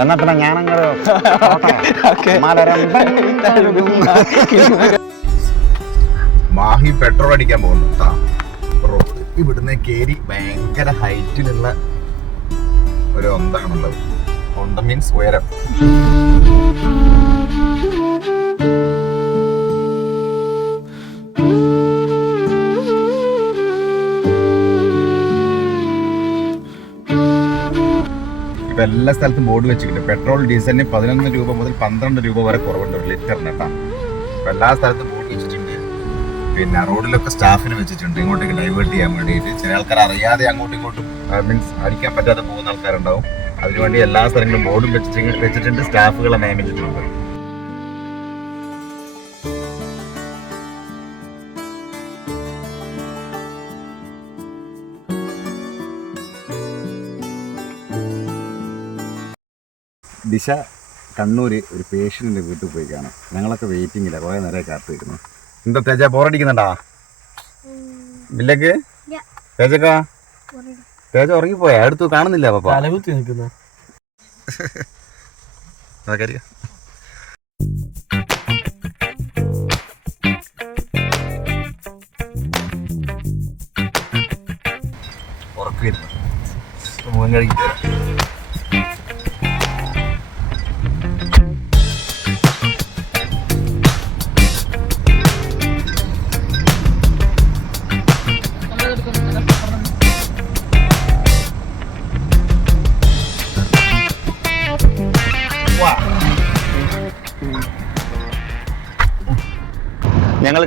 എന്നാ പിന്നെ ഞാനങ്ങോട്ട് ഓക്കേ. മാഹി പെട്രോൾ അടിക്കാൻ പോകുന്നു. ഇവിടുന്ന് കേരി ഭയങ്കര ഹൈറ്റിലുള്ള ഒരു ഒന്താണുള്ളത്. ഒന്ത മീൻസ് ഉയരം. ഇപ്പൊ എല്ലാ സ്ഥലത്തും ബോർഡ് വെച്ചിട്ടുണ്ട്. പെട്രോൾ ഡീസലിന് പതിനൊന്ന് രൂപ മുതൽ പന്ത്രണ്ട് രൂപ വരെ കുറവുണ്ട് ഒരു ലിറ്ററിന് കേട്ടോ. ഇപ്പൊ എല്ലാ സ്ഥലത്തും ബോർഡ് വെച്ചിട്ടുണ്ട്. പിന്നെ റോഡിലൊക്കെ സ്റ്റാഫിന് വെച്ചിട്ടുണ്ട്. ഇങ്ങോട്ടേക്ക് ഡൈവേർട്ട് ചെയ്യാൻ വേണ്ടിയിട്ട്. ചില ആൾക്കാർ അറിയാതെ അങ്ങോട്ടും ഇങ്ങോട്ടും മീൻസ് അടിക്കാൻ പറ്റാതെ പോകുന്ന ആൾക്കാരുണ്ടാവും. അതിനുവേണ്ടി എല്ലാ സ്ഥലങ്ങളും ബോർഡും വെച്ചിട്ട് വെച്ചിട്ടുണ്ട്. സ്റ്റാഫുകളെ നിയമിച്ചിട്ടുണ്ട്. ദിശ കണ്ണൂര് ഒരു പേഷ്യന്റിന്റെ വീട്ടിൽ പോയി കാണാം. ഞങ്ങളൊക്കെ വെയിറ്റിംഗില്ല കുറേ നേരം കാത്തിരുന്നു എന്താ തേജ? ബോറടിക്കുന്നുണ്ടാ ബില്ലക്ക് തേജക്കാ? തേജ ഉറങ്ങിപ്പോയാ? അടുത്ത് കാണുന്നില്ല പപ്പ. തലകുത്തി നിൽക്കുന്ന. മോൻ കഴിക്കുക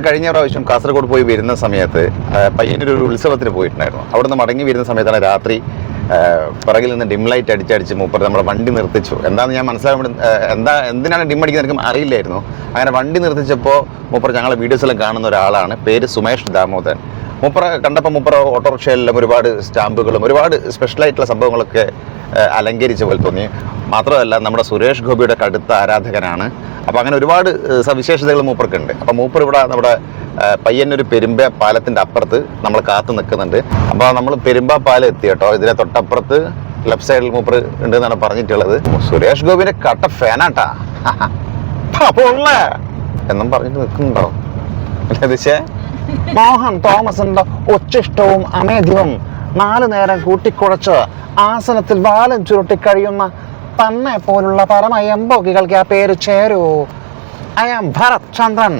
കഴിഞ്ഞ പ്രാവശ്യം കാസർഗോഡ് പോയി വരുന്ന സമയത്ത് പയ്യന്നൂർ ഒരു ഉത്സവത്തിന് പോയിട്ടുണ്ടായിരുന്നു. അവിടുന്ന് മടങ്ങി വരുന്ന സമയത്താണ് രാത്രി പിറകിൽ നിന്ന് ഡിം ലൈറ്റ് അടിച്ചടിച്ച് മൂപ്പർ നമ്മുടെ വണ്ടി നിർത്തിച്ചു. എന്താണെന്ന് ഞാൻ മനസ്സിലാവുമ്പോൾ എന്താ എന്തിനാണ് ഡിം അടിക്കുന്നത് എനിക്ക് അറിയില്ലായിരുന്നു. അങ്ങനെ വണ്ടി നിർത്തിച്ചപ്പോൾ മൂപ്പർ ഞങ്ങളെ വീഡിയോസിലും കാണുന്ന ഒരാളാണ്. പേര് സുമേഷ് ദാമോദരൻ. മൂപ്പറ കണ്ടപ്പോൾ മുപ്പറ ഓട്ടോറിക്ഷയിലെല്ലാം ഒരുപാട് സ്റ്റാമ്പുകളും ഒരുപാട് സ്പെഷ്യലായിട്ടുള്ള സംഭവങ്ങളൊക്കെ അലങ്കരിച്ച പോലെ തോന്നി. മാത്രമല്ല നമ്മുടെ സുരേഷ് ഗോപിയുടെ കടുത്ത ആരാധകനാണ്. അപ്പോൾ അങ്ങനെ ഒരുപാട് സവിശേഷതകൾ മൂപ്പർക്കുണ്ട് അപ്പോൾ മൂപ്പർ ഇവിടെ നമ്മുടെ പയ്യന്നൊരു പെരുമ്പ പാലത്തിന്റെ അപ്പുറത്ത് നമ്മൾ കാത്തു നിൽക്കുന്നുണ്ട്. അപ്പോൾ നമ്മൾ പെരുമ്പ പാലം എത്തി കേട്ടോ. ഇതിലെ തൊട്ടപ്പുറത്ത് ലെഫ്റ്റ് സൈഡിൽ മൂപ്പർ ഉണ്ട് എന്നാണ് പറഞ്ഞിട്ടുള്ളത്. സുരേഷ് ഗോപിന്റെ കട്ട ഫാനാട്ടാ. എന്നും പറഞ്ഞിട്ട് നിൽക്കുന്നുണ്ടോ? അല്ലേ മോഹൻ തോമസിന്റെ ഉച്ചിഷ്ടവും അമേധ്യവും നാലു നേരം കൂട്ടിക്കുഴച്ച് ആസനത്തിൽ വാലം ചുരുട്ടി കഴിയുന്ന തന്നെ പോലുള്ള പരമ എംബോഗികൾക്ക് ആ പേര് ചേരൂ. I am Bharat Chandran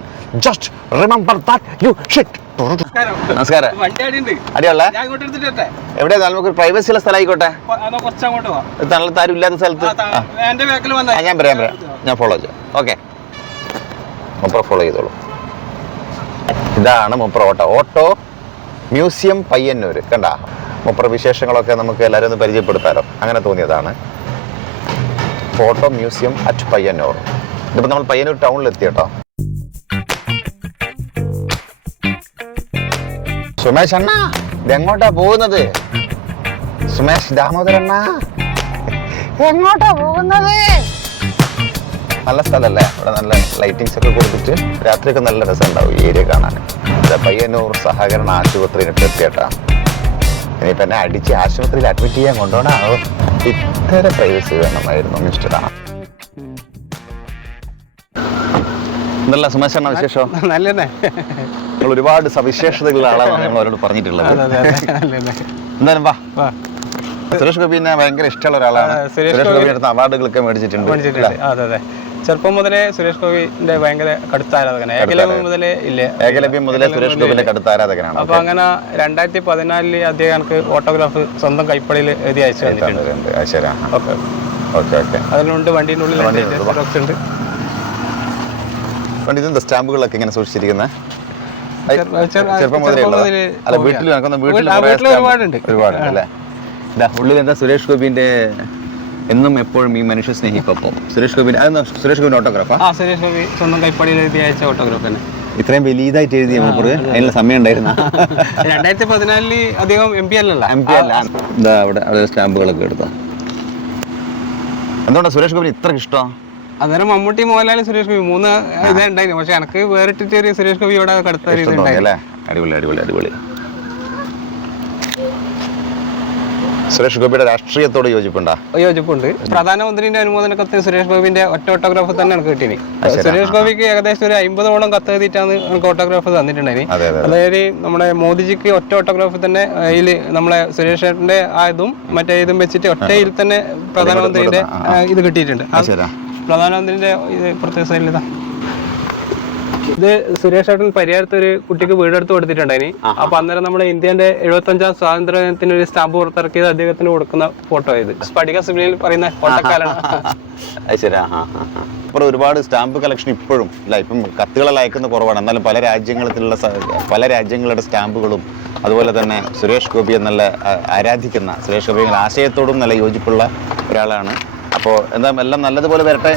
just remember that you shit നമസ്കാരം. വണ്ടി അടിയുണ്ട് അടിയുള്ള ഞാൻ ഇങ്ങോട്ട് എടുത്തിട്ടെ. എവിടെയാ നമുക്ക് പ്രൈവസി ഉള്ള സ്ഥലമായിക്കോട്ടെ ഇല്ലാത്ത സ്ഥലത്ത്. ഞാൻ പറയാം പറയാം. ഞാൻ ഫോളോ ചെയ്യാം. ഓക്കെ അപ്പുറം ഫോളോ ചെയ്തോളൂ. ഇതാണ് Mupra auto auto museum Payyanur കണ്ട? മുപ്ര വിശേഷങ്ങളൊക്കെ നമുക്ക് എല്ലാവരും ഒന്ന് പരിചയപ്പെടുത്താലോ. അങ്ങനെ തോന്നിയതാണ്. Auto museum at Payyanur. ഇതിപ്പോൾ നമ്മൾ പയ്യന്നൂർ ടൗണിൽ എത്തി കേട്ടോ സുമേഷ് അണ്ണ ഇതെങ്ങോട്ടാ പോകുന്നത്? സുമേഷ് ദാമോദരണ്ണ. എങ്ങോട്ടാ പോകുന്നത്? നല്ല സ്ഥലമല്ലേ അവിടെ നല്ല ലൈറ്റിങ്സ് ഒക്കെ കൊടുത്തിട്ട് രാത്രിയൊക്കെ നല്ല രസമുണ്ടാവും ഈ ഏരിയ കാണാൻ. പയ്യന്നൂർ സഹകരണ ആശുപത്രിയിൽ കേട്ടാ ഇനിയിപ്പോൾ എന്നെ അടിച്ച് ആശുപത്രിയിൽ അഡ്മിറ്റ് ചെയ്യാൻ കൊണ്ടുപോകണോ. ഇത്ര പ്രൈവസി വേണമായിരുന്നു മിസ്റ്റർ ആ. സുമേഷണ്ണ വിശേഷം? നല്ലതന്നെ നിങ്ങൾ ഒരുപാട് സവിശേഷതകളുള്ള ആളാണ് നമ്മൾ അവരോട് പറഞ്ഞിട്ടുള്ളത് എന്തായാലും വാ. സുരേഷ് ഗോപിനെ ഭയങ്കര ഇഷ്ടമുള്ള ഒരാളാണ്. സുരേഷ് ഗോപി- അവാർഡുകളൊക്കെ മേടിച്ചിട്ടുണ്ട്. മേടിച്ചിട്ടുണ്ട്. അതെ അതെ. ചെറുപ്പം മുതലേ സുരേഷ് ഗോപിന്റെ ഭയങ്കര കടുത്ത ആരാധകനാണ് ഏകലവ്യം മുതലേ ഇല്ലേ. ഏകലവ്യം മുതലേ സുരേഷ് ഗോപിന്റെ കടുത്ത ആരാധകനാണ് അപ്പൊ അങ്ങനെ രണ്ടായിരത്തി പതിനാലിൽ അദ്ദേഹം എനിക്ക് ഓട്ടോഗ്രാഫ് സ്വന്തം കൈപ്പടിയിൽ എഴുതി അയച്ചു ഓക്കെ ഓക്കെ. ഉള്ളിൽ വണ്ടിയുടെ ഉള്ളിൽ. ഉണ്ട്. സ്റ്റാമ്പുകളൊക്കെ ഇങ്ങനെ സൂക്ഷിച്ചിരിക്കുന്നത് ചെറു- ചെറു- ചെറുപ്പം മുതലേ അല്ല വീട്ടിൽ വീട്ടിൽ ഒരുപാടുണ്ട്. ഒരുപാടുണ്ട് അല്ലേ? ഉള്ളിൽ എന്താ സുരേഷ് ഗോപിന്റെ എന്നും എപ്പോഴും ഈ മനുഷ്യ സ്നേഹിക്കൊപ്പം സുരേഷ് ഗോപിന്റെ അതെന്താ സുരേഷ് ഗോപിന്റെ ഓട്ടോഗ്രാഫാ ആ? സുരേഷ് ഗോപി സ്വന്തം കൈപ്പടിയിൽ എഴുതി അയച്ച ഓട്ടോഗ്രാഫ് തന്നെ. ഇത്രയും വലിയതായിട്ട് എഴുതിയ മൂപ്പറ് അതിനുള്ള സമയം ഉണ്ടായിരുന്ന? രണ്ടായിരത്തി പതിനാലിൽ അധികം എം പി അല്ലല്ല എം പി അല്ല എന്താ അവിടെ അവിടെ സ്റ്റാമ്പുകളൊക്കെ എടുത്തോ. എന്തുകൊണ്ടാ സുരേഷ് ഗോപി ഇത്ര ഇഷ്ടം? അന്നേരം മമ്മൂട്ടി മോഹൻലാൽ സുരേഷ് ഗോപി മൂന്ന് ഇതേ ഉണ്ടായിരുന്നു പക്ഷെ എനിക്ക് വേറിട്ടിട്ട് ഒരു സുരേഷ് ഗോപിയോടെ കടുത്ത അടിപൊളി അടിപൊളി അടിപൊളി. സുരേഷ് ഗോപിയുടെ രാഷ്ട്രീയത്തോട് യോജിപ്പുണ്ടോ? യോജിപ്പുണ്ട്. പ്രധാനമന്ത്രിന്റെ അനുമോദന കത്ത് സുരേഷ് ഗോപിന്റെ ഒറ്റ ഓട്ടോഗ്രാഫ് തന്നെയാണ് കിട്ടിയത്. സുരേഷ് ഗോപിക്ക് ഏകദേശം ഒരു അമ്പതോളം കത്ത് എഴുതിയിട്ടാണ് നമുക്ക് ഓട്ടോഗ്രാഫ് തന്നിട്ടുണ്ടായിരുന്നു അതെ അതെ അതായത് നമ്മുടെ മോദിജിക്ക് ഒറ്റ ഓട്ടോഗ്രാഫ് തന്നെ അതിൽ നമ്മളെ സുരേഷ് ചേട്ടന്റെ ആയതും മറ്റേ ഇതും വെച്ചിട്ട് ഒറ്റയിൽ തന്നെ പ്രധാനമന്ത്രിയുടെ ഇത് കിട്ടിയിട്ടുണ്ട്. പ്രധാനമന്ത്രിന്റെ ഇത് പ്രത്യേക ഇതാ സുരേഷ് ഏട്ടൻ പരിയാരത്ത് ഒരു കുട്ടിക്ക് വീടെടുത്ത് കൊടുത്തിട്ടുണ്ടായിനി. അപ്പൊ അന്നേരം നമ്മുടെ ഇന്ത്യന്റെ എഴുപത്തി അഞ്ചാം സ്വാതന്ത്ര്യത്തിന് ഒരു സ്റ്റാമ്പ് പുറത്തിറക്കിയത് അദ്ദേഹത്തിന് കൊടുക്കുന്ന ഫോട്ടോ ഇത്. സ്പടിക സിബിലിൽ പറയുന്ന. ഇപ്പോൾ ഒരുപാട് സ്റ്റാമ്പ് കളക്ഷൻ ഇപ്പോഴും അല്ല ഇപ്പം കത്തുകളെല്ലാം അയക്കുന്ന കുറവാണ്. എന്നാലും പല രാജ്യങ്ങളിലുള്ള പല രാജ്യങ്ങളുടെ സ്റ്റാമ്പുകളും അതുപോലെ തന്നെ സുരേഷ് ഗോപി എന്നുള്ള ആരാധിക്കുന്ന സുരേഷ് ഗോപി ആശയത്തോടും നല്ല യോജിപ്പുള്ള ഒരാളാണ് അപ്പോൾ എന്താ എല്ലാം നല്ലതുപോലെ വരട്ടെ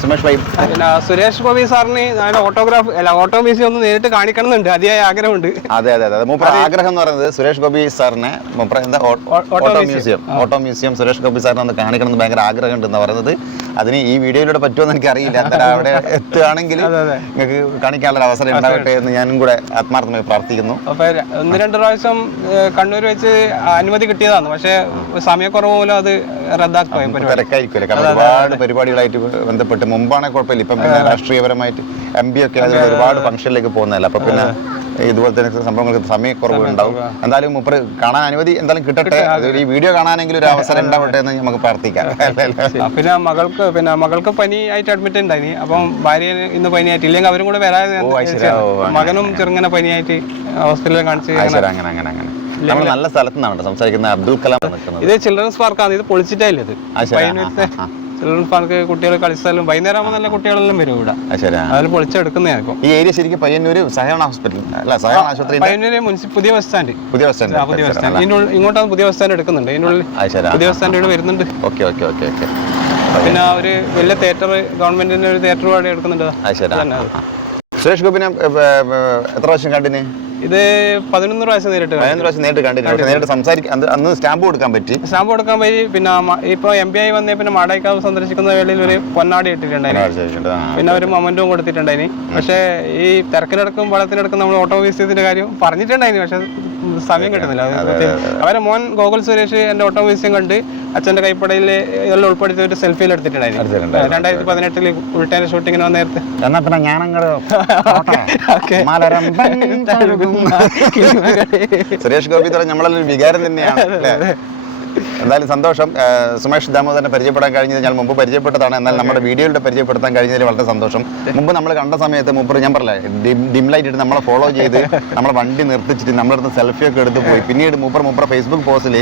സുമേഷ് ഭായി. പിന്നെ സുരേഷ് ഗോപി സാറിന് ഞാൻ ഓട്ടോഗ്രാഫ് അല്ല ഓട്ടോ മ്യൂസിയം ഒന്ന് നേരിട്ട് കാണിക്കണം എന്നുണ്ട് അതിയായ ആഗ്രഹമുണ്ട്. അതെ അതെ അതെ. മൂപ്പർ ആഗ്രഹം എന്ന് പറയുന്നത് സുരേഷ് ഗോപി സാറിനെ മൂപ്പർ എന്താ auto museum auto museum Suresh Gopi സാറിനെ ഒന്ന് കാണിക്കണം എന്ന് ഭയങ്കര ആഗ്രഹം ഉണ്ടെന്ന് പറയുന്നത് അതിന് ഈ വീഡിയോയിലൂടെ പറ്റുമെന്ന് എനിക്ക് അറിയില്ല എന്തായാലും അവിടെ എത്തുകയാണെങ്കിൽ നിങ്ങൾക്ക് കാണിക്കാനുള്ള അവസരം ഉണ്ടാവട്ടെ എന്ന് ഞാനും കൂടെ ആത്മാർത്ഥമായി പ്രാർത്ഥിക്കുന്നു. അപ്പൊ ഒന്ന് രണ്ട് പ്രാവശ്യം കണ്ണൂർ വെച്ച് അനുമതി കിട്ടിയതാണ്. പക്ഷേ സമയക്കുറവ് മൂലം അത് റദ്ദാക്കി പോയി തിരക്കായിരിക്കുമല്ലേ? കാരണം ഒരുപാട് പരിപാടികളായിട്ട് ബന്ധപ്പെട്ട് മുമ്പാണെ കുഴപ്പമില്ല. ഇപ്പം പിന്നെ രാഷ്ട്രീയപരമായിട്ട് എം പി ഒക്കെ അതിൽ ഒരുപാട് ഫംഗ്ഷനിലേക്ക് പോകുന്നതല്ല. അപ്പൊ പിന്നെ ഇതുപോലെ തന്നെ സംഭവങ്ങൾക്ക് സമയക്കുറവ് ഉണ്ടാവും എന്തായാലും മുപ്പർ കാണാൻ അനുമതി എന്തായാലും കിട്ടട്ടെ. ഈ വീഡിയോ കാണാനെങ്കിലും ഒരു അവസരം ഉണ്ടാവട്ടെ എന്ന് നമുക്ക് പ്രാർത്ഥിക്കാം. പിന്നെ മകൾക്ക് പിന്നെ മകൾക്ക് പനി ആയിട്ട് അഡ്മിറ്റ് ഉണ്ടായി അപ്പം ഭാര്യ ഇന്ന് പനിയായിട്ട് ഇല്ലെങ്കിൽ അവരും കൂടെ വരാതെ. മകനും ചെറുങ്ങനെ പനിയായിട്ട് ഹോസ്പിറ്റലിൽ കാണിച്ചു അങ്ങനെ അങ്ങനെ അങ്ങനെ. നമ്മൾ നല്ല സ്ഥലത്ത് നിന്നാണ് സംസാരിക്കുന്നത്. അബ്ദുൽ കലാം ഇത് ചിൽഡ്രൻസ് പാർക്കാണ് ഇത് പൊളിച്ചിട്ടായില്ല ഇത്? ചിൽഡ്രൻസ് പാർക്ക് കുട്ടികൾ കളിച്ചാലും വൈകുന്നേരം ആകുമ്പോൾ നല്ല കുട്ടികളെല്ലാം വരും ഇവിടെ. അതിൽ പൊളിച്ചെടുക്കുന്നതായിരിക്കും ഈ ഏരിയ ശരിക്കും പയ്യന്നൂർ സഹകരണ ഹോസ്പിറ്റൽ അല്ല സഹകരണ ആശുപത്രി പയ്യന്നൂര് മുനിസി പുതിയ ബസ് സ്റ്റാൻഡ് പുതിയ ബസ് സ്റ്റാൻഡ് പുതിയ ബസ് സ്റ്റാൻഡ് ഇങ്ങോട്ടാണ് പുതിയ ബസ് സ്റ്റാൻഡ് എടുക്കുന്നുണ്ട്. ഇതിനുള്ളിൽ പുതിയ ബസ് സ്റ്റാൻഡ് ഇവിടെ വരുന്നുണ്ട്. Okay okay okay okay. പിന്നെ ഒരു വലിയ തിയേറ്റർ ഗവൺമെന്റിന്റെ ഒരു തിയേറ്റർ ഇവിടെ എടുക്കുന്നുണ്ട്. സുരേഷ് ഗോപിനെ എത്ര വർഷം കണ്ടിന്? ഇത് പതിനൊന്ന് പ്രാവശ്യം നേരിട്ട്. പതിനൊന്ന് പ്രാവശ്യം നേരിട്ട് കണ്ടിന് പക്ഷെ നേരിട്ട് സംസാരിക്കാൻ അന്ന് സ്റ്റാമ്പ് കൊടുക്കാൻ പറ്റി. സ്റ്റാമ്പ് കൊടുക്കാൻ പറ്റി. പിന്നെ ഇപ്പൊ എം പി ആയി വന്നേ പിന്നെ മാടായിക്കാവ് സന്ദർശിക്കുന്ന വേളയിൽ ഒരു പൊന്നാടി ഇട്ടിട്ടുണ്ടായിരുന്നു പിന്നെ ഒരു മൊമെന്റും കൊടുത്തിട്ടുണ്ടായിരുന്നു പക്ഷേ ഈ തിരക്കിലെടുക്കും വെള്ളത്തിലെടുക്കും നമ്മൾ ഓട്ടോ മ്യൂസിയത്തിന്റെ കാര്യം പറഞ്ഞിട്ടുണ്ടായിരുന്നു പക്ഷെ സമയം കിട്ടുന്നില്ല. അവരെ മോൻ ഗോകുൽ സുരേഷ് എന്റെ ഓട്ടോ മ്യൂസിയം കണ്ട് അച്ഛന്റെ കൈപ്പടയിൽ ഇതെല്ലാം ഉൾപ്പെടുത്തി ഒരു സെൽഫിയിൽ എടുത്തിട്ടുണ്ടായിരുന്നു. രണ്ടായിരത്തി പതിനെട്ടിൽ ഉൾട്ടേന്റെ ഷൂട്ടിങ്ങിന് വന്ന നേരത്തെ എന്നാ പിന്നെ. സുരേഷ് ഗോപി തുടങ്ങി നമ്മളെല്ലാം വികാരം തന്നെയാണ്? എന്തായാലും സന്തോഷം. സുമേഷ് ദാമോദരനെ പരിചയപ്പെടാൻ കഴിഞ്ഞത് ഞാൻ മുമ്പ് പരിചയപ്പെട്ടതാണ്. എന്നാൽ നമ്മുടെ വീഡിയോയിലൂടെ പരിചയപ്പെടുത്താൻ കഴിഞ്ഞതിൽ വളരെ സന്തോഷം. മുമ്പ് നമ്മൾ കണ്ട സമയത്ത് മുമ്പ് ഞാൻ പറഞ്ഞില്ലേ ഡിം ലൈറ്റ് ഇട്ട് നമ്മളെ ഫോളോ ചെയ്ത് നമ്മളെ വണ്ടി നിർത്തിച്ചിട്ട് നമ്മളടുത്ത് സെൽഫി ഒക്കെ എടുത്ത് പോയി. പിന്നീട് മൂപ്പർ മൂപ്പർ ഫേസ്ബുക്ക് പോസ്റ്റിൽ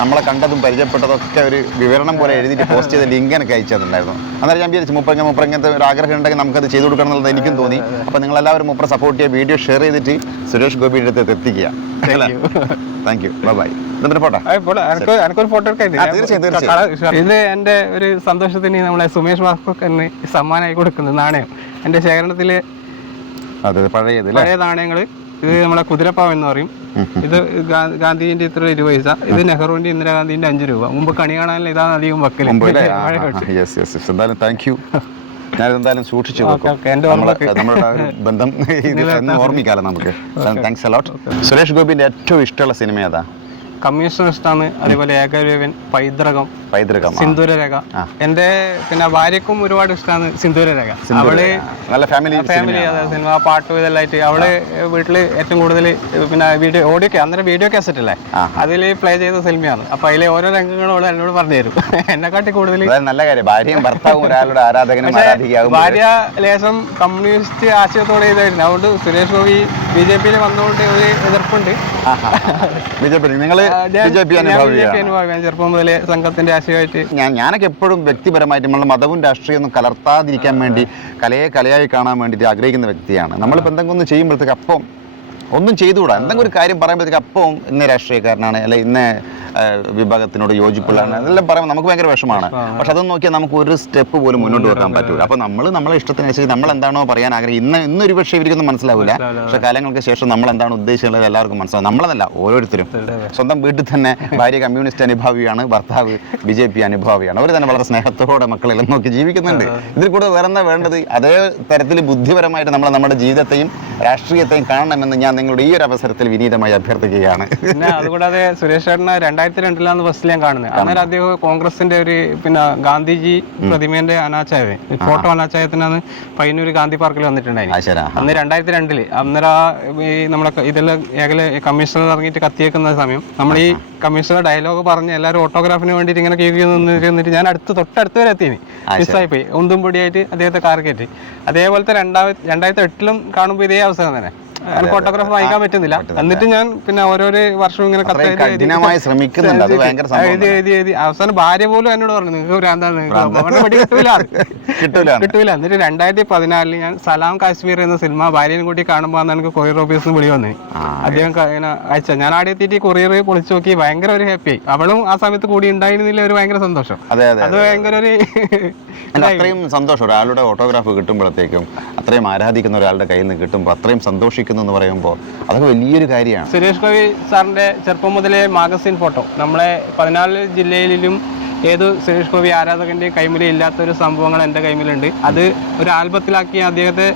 നമ്മളെ കണ്ടതും പരിചയപ്പെട്ടതൊക്കെ ഒരു വിവരണം പോലെ എഴുതിയിട്ട് പോസ്റ്റ് ചെയ്ത ലിങ്ക് എനിക്ക് അയച്ചതുണ്ടായിരുന്നു അന്നേരം ഞാൻ വിചാരിച്ചു മുപ്പർ മുപ്പറങ്ങനത്തെ ഒരു ആഗ്രഹം ഉണ്ടെങ്കിൽ നമുക്കത് ചെയ്തു കൊടുക്കണം എന്നുള്ളത് എനിക്കും തോന്നി. അപ്പോൾ നിങ്ങളെല്ലാവരും മുപ്പറ സപ്പോർട്ട് ചെയ്യുക വീഡിയോ ഷെയർ ചെയ്തിട്ട് സുരേഷ് ഗോപിയുടെ അടുത്ത് എത്തിക്കുക. താങ്ക് യു ബൈ ബൈ എനിക്കൊരു ഫോട്ടോ? തീർച്ചയായും. ഇത് എന്റെ ഒരു സന്തോഷത്തിന് നമ്മളെ സുമേഷ് ഭാസ്കറിന് സമ്മാനമായി കൊടുക്കുന്നത് നാണയം. എന്റെ ശേഖരണത്തിൽ പഴയ നാണയങ്ങൾ ഇത് നമ്മളെ കുതിരപ്പാവ് എന്ന് പറയും. ഇത് ഗാന്ധിജിന്റെ ഇത്ര ഇരുപത് പൈസ. ഇത് നെഹ്റുവിന്റെ ഇന്ദിരാഗാന്ധിന്റെ അഞ്ച് രൂപ. മുമ്പ് കണി കാണാനല്ല ഇതാണ് അധികം യെസ് എന്തായാലും താങ്ക് യു ഞാൻ എന്തായാലും സൂക്ഷിച്ചു ബന്ധം ഓർമ്മിക്കാലോ നമുക്ക്. താങ്ക്സ് അലോട്ട് സുരേഷ് ഗോപിന്റെ ഏറ്റവും ഇഷ്ടമുള്ള സിനിമ ഏതാ? ഇഷ്ടമാണ് അതേപോലെ ഏകവേവൻ പൈതൃകം പൈതൃകം. സിന്ദൂരരേഖ. എന്റെ പിന്നെ ഭാര്യക്കും ഒരുപാട് ഇഷ്ടമാണ് സിന്ദൂരരേഖ. അവൾ നല്ല ഫാമിലി ഫാമിലി അതായത് സിനിമ പാട്ട് ഇതെല്ലാം അവൾ വീട്ടിൽ ഏറ്റവും കൂടുതൽ പിന്നെ വീഡിയോ ഓഡിയോ അന്നേരം വീഡിയോ കാസറ്റ് അല്ലേ അതിൽ പ്ലേ ചെയ്ത സിനിമയാണ് അപ്പൊ അതിലെ ഓരോ രംഗങ്ങളും അവൾ എന്നോട് പറഞ്ഞു തരും. എന്നെക്കാട്ടി കൂടുതൽ നല്ല കാര്യം. ഭാര്യയും ഭർത്താവും ഒരാളുടെ ആരാധകനും ഭാര്യ ലേശം കമ്മ്യൂണിസ്റ്റ് ആശയത്തോടെ ഇതായിരുന്നു. അതുകൊണ്ട് സുരേഷ് ഗോപി ബി ജെ പിയിൽ വന്നുകൊണ്ട് ഒരു എതിർപ്പുണ്ട്. ബി ജെ പി നിങ്ങൾ ബി ജെ പി അനുഭാവിയാണ് ചെറുപ്പം മുതലേ സംഘത്തിന്റെ ആശയമായിട്ട് ഞാൻ ഞാനൊക്കെ എപ്പോഴും വ്യക്തിപരമായിട്ട് നമ്മൾ മതവും രാഷ്ട്രീയം ഒന്നും കലർത്താതിരിക്കാൻ വേണ്ടി കലയെ കലയായി കാണാൻ വേണ്ടിയിട്ട് ആഗ്രഹിക്കുന്ന വ്യക്തിയാണ്. നമ്മളിപ്പോൾ എന്തെങ്കിലും ഒന്ന് ചെയ്യുമ്പോഴത്തേക്ക് അപ്പം ഒന്നും ചെയ്തുകൂടാ. എന്തെങ്കിലും ഒരു കാര്യം പറയുമ്പോഴത്തേക്ക് അപ്പം ഇന്ന രാഷ്ട്രീയക്കാരനാണ് അല്ലെ ഇന്ന വിഭാഗത്തിനോട് യോജിപ്പുള്ളതാണ്. അതെല്ലാം പറയുമ്പോൾ നമുക്ക് ഭയങ്കര വിഷമാണ്. പക്ഷെ അതൊന്നും നോക്കിയാൽ നമുക്ക് ഒരു സ്റ്റെപ്പ് പോലും മുന്നോട്ട് വെക്കാൻ പറ്റൂ അപ്പോൾ നമ്മൾ നമ്മളെ ഇഷ്ടത്തിനനുസരിച്ച് നമ്മൾ എന്താണോ പറയാൻ ആഗ്രഹം ഇന്ന് ഇന്നൊരു പക്ഷേ ഇവർക്കൊന്നും മനസ്സിലാവില്ല. പക്ഷെ കാലങ്ങൾക്ക് ശേഷം നമ്മൾ എന്താണ് ഉദ്ദേശിച്ചുള്ളത് എല്ലാവർക്കും മനസ്സിലാവും. നമ്മളതല്ല ഓരോരുത്തരും. സ്വന്തം വീട്ടിൽ തന്നെ ഭാര്യ കമ്മ്യൂണിസ്റ്റ് അനുഭാവിയാണ് ഭർത്താവ് ബി ജെ പി അനുഭാവിയാണ്. അവർ തന്നെ വളരെ സ്നേഹത്തോടെ മക്കളെല്ലാം നോക്കി ജീവിക്കുന്നുണ്ട്. ഇതിൽ കൂടുതൽ വേറെ എന്താ വേണ്ടത്? അതേ തരത്തിൽ ബുദ്ധിപരമായിട്ട് നമ്മൾ നമ്മുടെ ജീവിതത്തെയും രാഷ്ട്രീയത്തെയും കാണണമെന്ന് ഞാൻ നിങ്ങളുടെ ഈ ഒരു അവസരത്തിൽ വിനീതമായി അഭ്യർത്ഥിക്കുകയാണ്. പിന്നെ അതുകൂടാതെ സുരേഷ് ചേട്ടനെ രണ്ടായിരത്തി രണ്ടിലാണ് ഫസ്റ്റ് ഞാൻ കാണുന്നത്. അന്നേരം അദ്ദേഹം കോൺഗ്രസിന്റെ ഒരു പിന്നെ ഗാന്ധിജി പ്രതിമേന്റെ അനാച്ചായ ഫോട്ടോ അനാച്ചായത്തിനാണ് പയ്യന്നൂർ ഗാന്ധി പാർക്കിൽ വന്നിട്ടുണ്ടായിരുന്നു അന്ന് രണ്ടായിരത്തി രണ്ടിൽ അന്നേരം ആ ഈ നമ്മുടെ ഇതെല്ലാം ഏകല കമ്മീഷണർ ഇറങ്ങിയിട്ട് കത്തിയേക്കുന്ന സമയം നമ്മൾ ഈ കമ്മീഷണർ ഡയലോഗ് പറഞ്ഞ് എല്ലാവരും ഓട്ടോഗ്രാഫിന് വേണ്ടിയിട്ട് ഇങ്ങനെ കേൾക്കി നിന്നിട്ട് ഞാൻ അടുത്ത് തൊട്ടടുത്ത് വരെ എത്തിയിന് മിസ്സായി പോയി. ഒന്നും പൊടിയായിട്ട് അദ്ദേഹത്തെ കാർ കയറ്റി. അതേപോലത്തെ രണ്ടാമത് രണ്ടായിരത്തി എട്ടിലും കാണുമ്പോൾ ഇതേ അവസരം തന്നെ. ഓട്ടോഗ്രാഫ് വായിക്കാൻ പറ്റുന്നില്ല. എന്നിട്ട് ഞാൻ പിന്നെ ഓരോരോ വർഷവും ഇങ്ങനെ കഠിനമായി ശ്രമിക്കുന്നുണ്ട്. അത് ഭയങ്കര എഴുതി എഴുതി എഴുതി. അവസാനം ഭാര്യ പോലും എന്നോട് പറഞ്ഞു നിങ്ങൾക്ക് ഭ്രാന്താണ് കിട്ടൂല കിട്ടൂല കിട്ടൂല എന്നിട്ട് രണ്ടായിരത്തി പതിനാലിൽ ഞാൻ സലാം കാശ്മീർ എന്ന സിനിമ ഭാര്യയും കൂട്ടി കാണുമ്പോൾ എനിക്ക് കൊറിയർ ഓഫീസിൽ വിളി വന്നേ. അദ്ദേഹം ഇങ്ങനെ അയച്ച. ഞാൻ ആടെ എത്തിയിട്ട് കൊറിയർ പൊളിച്ചു നോക്കി ഭയങ്കര ഒരു ഹാപ്പി അവളും ആ സമയത്ത് കൂടി ഉണ്ടായിരുന്നില്ല ഒരു ഭയങ്കര സന്തോഷം. അതെ അതെ അത് ഭയങ്കര ഒരു അത്രയും സന്തോഷം. ഒരാളുടെ ഓട്ടോഗ്രാഫ് കിട്ടുമ്പോഴത്തേക്കും അത്രയും ആരാധിക്കുന്ന ഒരാളുടെ കയ്യിൽ നിന്ന് കിട്ടുമ്പോൾ അത്രയും സന്തോഷിക്കുന്നു എന്ന് പറയുമ്പോൾ അതൊക്കെ വലിയൊരു കാര്യമാണ്. സുരേഷ് ഗോപി സാറിന്റെ ചെറുപ്പം മുതലേ മാഗസിൻ ഫോട്ടോ. നമ്മളെ പതിനാല് ജില്ലയിലും ഏത് സുരേഷ് ഗോപി ആരാധകന്റെ ഇല്ലാത്ത ഇല്ലാത്തൊരു സംഭവങ്ങൾ എന്റെ കൈമിലുണ്ട്. അത് ഒരു ആൽബത്തിലാക്കി അദ്ദേഹത്തെ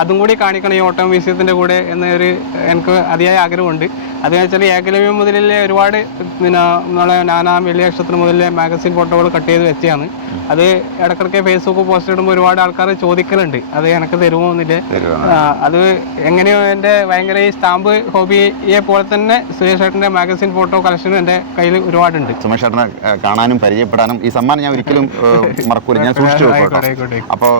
അതും കൂടി കാണിക്കണം ഈ ഓട്ടം മ്യൂസിയത്തിന്റെ കൂടെ എന്നൊരു എനിക്ക് അതിയായ ആഗ്രഹമുണ്ട്. അത് വെച്ചാൽ ഏകലവ്യം മുതലിലെ ഒരുപാട് പിന്നെ നമ്മളെ നാനാ വലിയ നക്ഷത്രം മുതലിലെ മാഗസിൻ ഫോട്ടോകൾ കട്ട് ചെയ്ത് വെച്ചാണ് അത് ഇടക്കിടക്ക് ഫേസ്ബുക്ക് പോസ്റ്റ് ഇടുമ്പോൾ ഒരുപാട് ആൾക്കാർ ചോദിക്കലുണ്ട്. അത് എനിക്ക് തരുമോ എന്നില്ല. അത് എങ്ങനെയോ എന്റെ ഭയങ്കര ഈ സ്റ്റാമ്പ് ഹോബിയെ പോലെ തന്നെ സുരേഷ് ഏട്ടന്റെ മാഗസിൻ ഫോട്ടോ കളക്ഷനും എന്റെ കയ്യിൽ ഒരുപാടുണ്ട്. സുമേഷ് ഏട്ടനെ കാണാനും പരിചയപ്പെടാനും ഈ സമ്മാനം ഞാൻ ഒരിക്കലും മറക്കൂല. ഞാൻ സൂക്ഷിച്ചു. അപ്പോൾ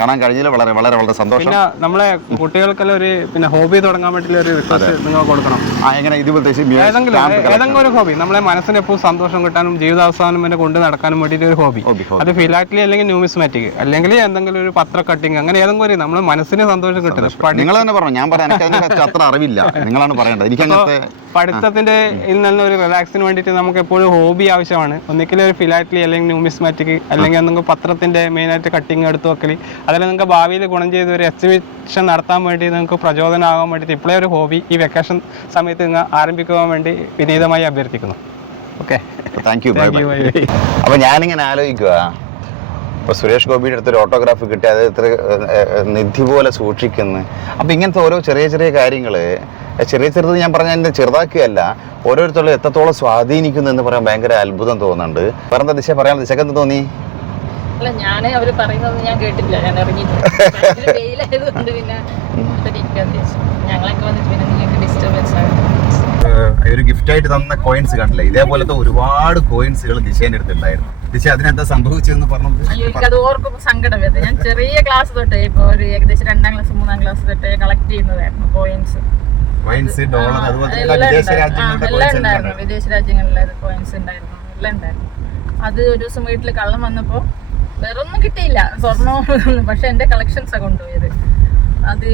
കാണാൻ കഴിഞ്ഞതിൽ വളരെ വളരെ വളരെ സന്തോഷം. പിന്നെ നമ്മളെ കുട്ടികൾക്കെല്ലാം ഒരു പിന്നെ ഹോബി തുടങ്ങാൻ വേണ്ടിയുള്ള ഒരു റിക്വസ്റ്റ് നിങ്ങൾ കൊടുക്കണം. ആ എങ്ങനെ ഏതെങ്കിലും ഒരു ഹോബി. നമ്മളെ മനസ്സിന് എപ്പോഴും സന്തോഷം കിട്ടാനും ജീവിതാവസാനം വരെ കൊണ്ട് നടക്കാനും വേണ്ടിയിട്ട് ഒരു ഹോബി. അത് ഫിലാറ്റലി അല്ലെങ്കിൽ ന്യൂമിസ്മാറ്റിക്. അല്ലെങ്കിൽ എന്തെങ്കിലും ഒരു പത്ര കട്ടിങ് അങ്ങനെ ഏതെങ്കിലും ഒരു നമ്മളെ മനസ്സിന് സന്തോഷം കിട്ടുന്നത്. നിങ്ങൾ തന്നെ പറഞ്ഞു. ഞാൻ പറയാം എനിക്ക് അത്ര അറിവില്ല. നിങ്ങളാണ് പറയേണ്ടത്. എനിക്ക് അങ്ങനത്തെ പഠിത്തത്തിന്റെ നിന്ന് ഒരു റിലാക്സിന് വേണ്ടിയിട്ട് നമുക്ക് എപ്പോഴും ഹോബി ആവശ്യമാണ്. ഒന്നിക്കൽ ഒരു ഫിലാറ്റലി അല്ലെങ്കിൽ ന്യൂമിസ്മാറ്റിക് അല്ലെങ്കിൽ നിങ്ങൾക്ക് പത്രത്തിന്റെ മെയിനായിട്ട് കട്ടിങ് എടുത്ത് വെക്കൽ അതിൽ നിങ്ങൾക്ക് ഭാവിയിൽ ഗുണം ചെയ്ത് ഒരു എക്സിബിഷൻ നടത്താൻ വേണ്ടി നിങ്ങൾക്ക് പ്രചോദനമാകാൻ വേണ്ടിയിട്ട് ഇപ്പോഴേ ഒരു ഹോബി ഈ വെക്കേഷൻ സമയത്ത് നിങ്ങൾ ആരംഭിക്കുവാൻ വേണ്ടി വിനീതമായി അഭ്യർത്ഥിക്കുന്നു. Okay thank you bye bye അപ്പൊ ഞാനിങ്ങനെ ആലോചിക്കുക ഇപ്പൊ സുരേഷ് ഗോപിയുടെ അടുത്തൊരു ഓട്ടോഗ്രാഫ് കിട്ടി. അത് ഇത്ര നിധി പോലെ സൂക്ഷിക്കുന്നു. അപ്പൊ ഇങ്ങനത്തെ ഓരോ ചെറിയ ചെറിയ കാര്യങ്ങൾ ചെറിയ ചെറുത് ഞാൻ പറഞ്ഞ എന്റെ ചെറുതാക്കുകയല്ല ഓരോരുത്തരും എത്രത്തോളം സ്വാധീനിക്കുന്നു എന്ന് പറയാൻ ഭയങ്കര അത്ഭുതം തോന്നുന്നുണ്ട്. പറഞ്ഞ ദിശ? പറയാൻ ദിശക്ക് എന്ത് തോന്നി? അല്ല ഞാൻ അവർ പറയുന്നത് ഞാൻ കേട്ടില്ല ഞാൻ ഇറങ്ങിയിട്ടില്ല. വെയിലായതുകൊണ്ട് പിന്നെ. ഞങ്ങളൊക്കെ വന്നിട്ട് ഒരു ഗിഫ്റ്റ് ആയിട്ട് തന്ന കോയിൻസ് കണ്ടില്ലേ? ഇതേപോലത്തെ ഒരുപാട് കോയിൻസുകൾ ദിശേന്റെ അടുത്തുണ്ടായിരുന്നു. ദിശ അതിനെന്താ സംഭവിച്ചതെന്ന് പറഞ്ഞത് ഓർക്കുമ്പോൾ സങ്കടം വരുന്നത് ഞാൻ ചെറിയ ക്ലാസ് തൊട്ടേ ഇപ്പൊ ഒരു ഏകദേശം രണ്ടാം ക്ലാസ് മൂന്നാം ക്ലാസ് തൊട്ടേ കളക്ട് ചെയ്യുന്നതായിരുന്നു കോയിൻസ് കോയിൻസ് ഡോളർ അതുപോലെ വിദേശ. രാജ്യങ്ങളുടെ വിദേശ രാജ്യങ്ങളിലെ കോയിൻസ് ഉണ്ടായിരുന്നു. എല്ലാം ഉണ്ടായിരുന്നു. അത് ഒരു ദിവസം വീട്ടിൽ കള്ളം വന്നപ്പോ വേറൊന്നും കിട്ടിയില്ല. സ്വർണം പക്ഷെ എന്റെ കളക്ഷൻസ് കൊണ്ടുപോയത്. അത്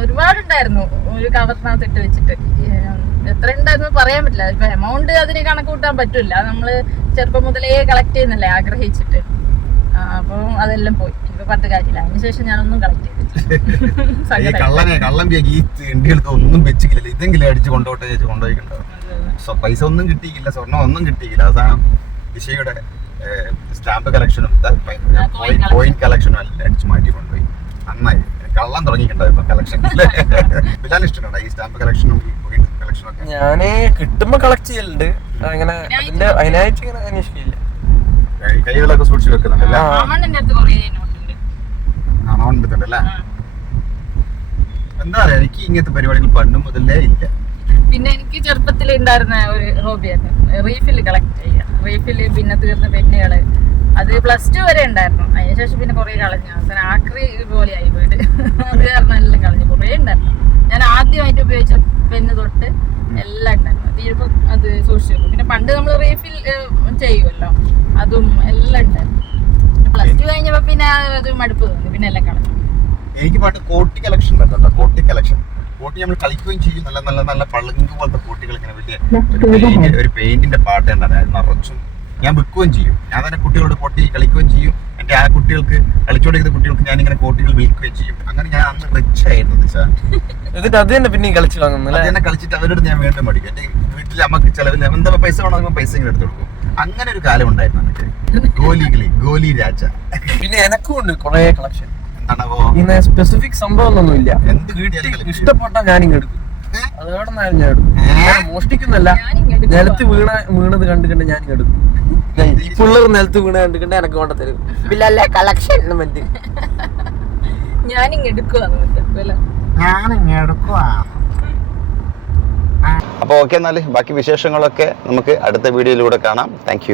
ഒരുപാടുണ്ടായിരുന്നു. ഒരു കവറിനകത്ത് ഇട്ട് വെച്ചിട്ട്. എത്ര ഉണ്ടായിരുന്നു പറയാൻ പറ്റില്ല. ഇപ്പൊ എമൗണ്ട് അതിന് കണക്ക് കൂട്ടാൻ പറ്റില്ല. നമ്മൾ ചെറുപ്പം മുതലേ കളക്ട് ചെയ്യുന്നല്ലേ? ആഗ്രഹിച്ചിട്ട്. അപ്പൊ അതെല്ലാം പോയി. ഇപ്പൊ പത്ത് കാര്യമില്ല. അതിനുശേഷം ഞാനൊന്നും കളക്ട് ചെയ്തിട്ടില്ല. ഒന്നും വെച്ചില്ല ഇതെങ്കിലും അടിച്ച് കൊണ്ടോട്ടെ ചേച്ചി കൊണ്ടുപോയിക്കുണ്ടാവും സോ പൈസ ഒന്നും കിട്ടിയില്ല സ്വർണം ഒന്നും കിട്ടിയില്ല അതാണ് ദിശയുടെ സ്റ്റാമ്പ് കളക്ഷനും കോയിൻ കളക്ഷനും എല്ലാം അടിച്ചു മാറ്റി കൊണ്ടുപോയി. നന്നായി. കള്ളം തുടങ്ങിയിട്ടുണ്ടായിരുന്നു കളക്ഷൻ ഇഷ്ടമുണ്ടോ? ഈ സ്റ്റാമ്പ് കളക്ഷനും കളക്ഷനും ഒക്കെ? ഞാൻ കിട്ടുമ്പോ കളക്ട് ചെയ്യലുണ്ട്. അങ്ങനെ അതിന്റെ അതിനായിട്ട് ഇങ്ങനെ അന്വേഷിക്കില്ല. കൈകളൊക്കെ സൂക്ഷിച്ചു വെക്കുന്നുണ്ടല്ലേ ആണോ എന്താ പറയാ എനിക്ക് ഇങ്ങനത്തെ പരിപാടികൾ പണ്ട് മുതലേ ഇല്ല. പിന്നെ എനിക്ക് ചെറുപ്പത്തിൽ ഉണ്ടായിരുന്ന ഒരു ഹോബിയായിരുന്നു റീഫിൽ കളക്ട് ചെയ്യുക റീഫിൽ പിന്നെ തീർന്ന പെന്നുകൾ അത് പ്ലസ് ടു വരെ ഉണ്ടായിരുന്നു. അതിനുശേഷം പിന്നെ കുറേ കളഞ്ഞു. അവസാനം ആക്രി പോലെയായി വീട് അത് കാരണം എല്ലാം കളഞ്ഞു. കുറേ ഉണ്ടായിരുന്നു. ഞാൻ ആദ്യമായിട്ട് ഉപയോഗിച്ച പെന്ന് തൊട്ട് എല്ലാം ഉണ്ടായിരുന്നു. തീരുമ്പോൾ അത് സൂക്ഷിച്ചു വെക്കും. പിന്നെ പണ്ട് നമ്മൾ റീഫിൽ ചെയ്യുമല്ലോ അതും എല്ലാം ഉണ്ടായിരുന്നു. പ്ലസ് ടു കഴിഞ്ഞപ്പോൾ പിന്നെ അത് മടുപ്പ് തോന്നി. പിന്നെ എല്ലാം കളഞ്ഞു. എനിക്ക് പാട്ട് കോട്ടി കളക്ഷൻ വരുന്നുണ്ട്. കോട്ടി കളക്ഷൻ കോട്ടി നമ്മൾ കളിക്കുകയും ചെയ്യും. നല്ല നല്ല നല്ല പളുങ്ക് പോലത്തെ കോട്ടികൾ ഇങ്ങനെ വലിയ ഒരു ഒരു പെയിന്റിന്റെ പാട്ട് ഉണ്ടായിരുന്നു നിറച്ചും ഞാൻ വിൽക്കുകയും ചെയ്യും. ഞാൻ തന്നെ കുട്ടികളോട് കോട്ടി കളിക്കുകയും ചെയ്യും. എന്റെ ആ കുട്ടികൾക്ക് കളിച്ചോണ്ടിരിക്കുന്ന കുട്ടികൾക്ക് ഞാൻ ഇങ്ങനെ കോട്ടികൾ വിൽക്കുകയും ചെയ്യും. അങ്ങനെ ഞാൻ അന്ന് റിച്ച് ആയിരുന്നു സാർ എന്നിട്ട് അത് തന്നെ പിന്നെ കളിച്ചു വാങ്ങുന്നില്ല കളിച്ചിട്ട് അവരോട് ഞാൻ വീണ്ടും പഠിക്കും. എന്റെ വീട്ടിൽ അമ്മയ്ക്ക് ചെലവിൽ എന്താ പൈസ വേണമെങ്കിൽ പൈസ ഇങ്ങനെ എടുത്തു കൊടുക്കും. അങ്ങനെ ഒരു കാലം ഉണ്ടായിരുന്നു എനിക്ക് ഗോലി കളി ഗോലി രാജ. പിന്നെ എനക്കും ഉണ്ട് കൊറേ കളക്ഷൻ സ്പെസിഫിക് സംഭവം ഒന്നുമില്ല എന്ത്. ഇഷ്ടപ്പെട്ട ഞാനിങ്ങ് എടുക്കും. അതോടെ ഞാൻ ഞാൻ മോഷ്ടിക്കുന്നല്ല. നിലത്ത് വീണ വീണത് കണ്ട് കണ്ട് ഞാൻ എടുക്കും ഈ പിള്ളേർ നിലത്ത് വീണ കണ്ട് കണ്ട് എനക്ക് കൊണ്ട തരും. ബില്ലല്ലേ കളക്ഷൻ മറ്റ് ഞാനിങ്ങെടുക്കുവാ അപ്പോൾ ഓക്കെ എന്നാൽ ബാക്കി വിശേഷങ്ങളൊക്കെ നമുക്ക് അടുത്ത വീഡിയോയിലൂടെ കാണാം. താങ്ക്